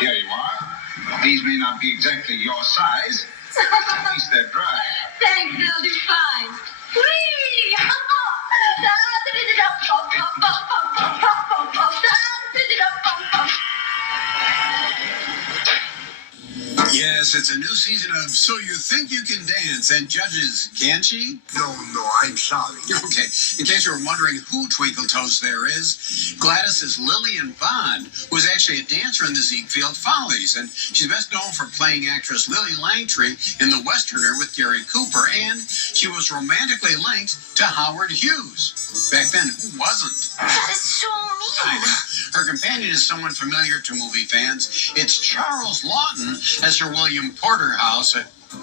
Here you are. These may not be exactly your size. At least they're dry. Thanks, they'll do fine. Whee! Yes, it's a new season of So You Think You Can Dance, and judges, can she? No, I'm sorry. Okay, in case you were wondering who Twinkle Toes there is, Gladys is Lillian Bond, who is actually a dancer in the Ziegfeld Follies, and she's best known for playing actress Lily Langtry in The Westerner with Gary Cooper, and she was romantically linked to Howard Hughes. Back then, who wasn't? That is so I mean. know. Her companion is someone familiar to movie fans. It's Charles Lawton as Sir William Porterhouse.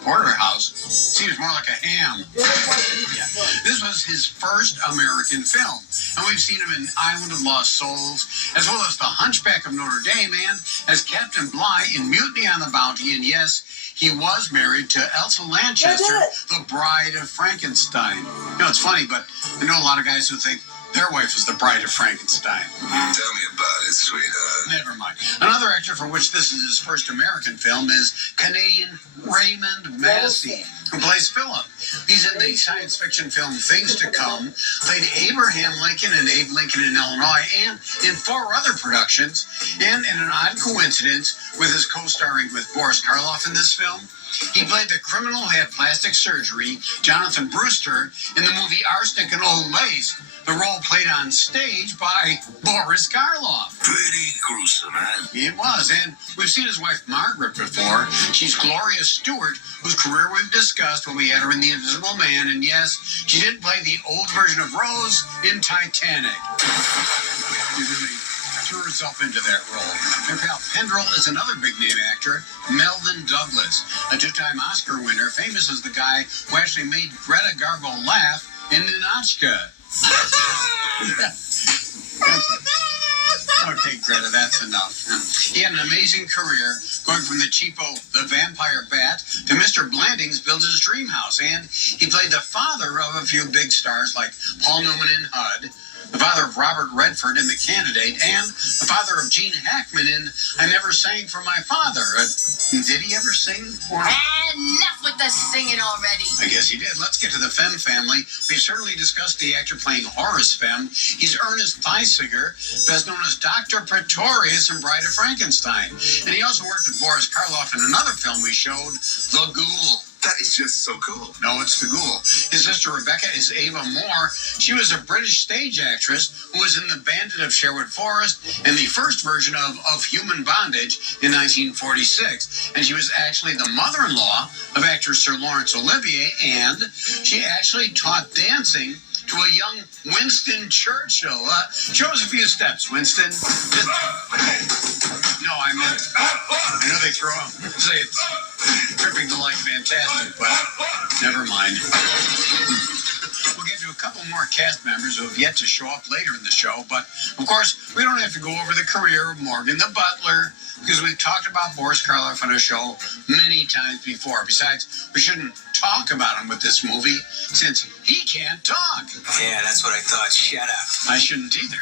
Porterhouse seems more like a ham. Yeah. This was his first American film, and we've seen him in Island of Lost Souls, as well as The Hunchback of Notre Dame, and as Captain Bligh in Mutiny on the Bounty. And yes, he was married to Elsa Lanchester, the Bride of Frankenstein. You know, it's funny, but I know a lot of guys who think their wife is the Bride of Frankenstein. Tell me about it, sweetheart. Never mind. Another actor for which this is his first American film is Canadian Raymond Massey, who plays Philip. He's in the science fiction film Things to Come, played Abraham Lincoln in Abe Lincoln in Illinois, and in 4 other productions. And in an odd coincidence, with his co-starring with Boris Karloff in this film, he played the criminal who had plastic surgery, Jonathan Brewster, in the movie Arsenic and Old Lace, the role played on stage by Boris Karloff. Pretty gruesome, huh? It was, and we've seen his wife Margaret before. She's Gloria Stewart, whose career we've discussed when we had her in The Invisible Man, and yes, she did play the old version of Rose in Titanic. She really threw herself into that role. Her pal Pendrell is another big-name actor, Melvin Douglas, a 2-time Oscar winner, famous as the guy who actually made Greta Garbo laugh in Ninotchka. Okay, Greta, that's enough. He had an amazing career, going from the cheapo The Vampire Bat to Mr. Blandings Builds His Dream House, and he played the father of a few big stars like Paul Newman in HUD, the father of Robert Redford in The Candidate, and the father of Gene Hackman in I Never Sang for My Father. Did he ever sing for him? Enough with the singing already. I guess he did. Let's get to the Femme family. We've certainly discussed the actor playing Horace Femme. He's Ernest Theisiger, best known as Dr. Pretorius in Bride of Frankenstein. And he also worked with Boris Karloff in another film we showed, The Ghoul. That is just so cool. No, it's The Ghoul. His sister Rebecca is Ava Moore. She was a British stage actress who was in The Bandit of Sherwood Forest and the first version of Human Bondage in 1946. And she was actually the mother-in-law of actor Sir Laurence Olivier, and she actually taught dancing to a young Winston Churchill. Show us a few steps, Winston. No, I meant, I know they throw up, say it's tripping to like fantastic, but never mind. We'll get to a couple more cast members who have yet to show up later in the show, but of course, we don't have to go over the career of Morgan the Butler, because we've talked about Boris Karloff on our show many times before. Besides, we shouldn't talk about him with this movie, since he can't talk. Yeah, that's what I thought. Shut up. I shouldn't either.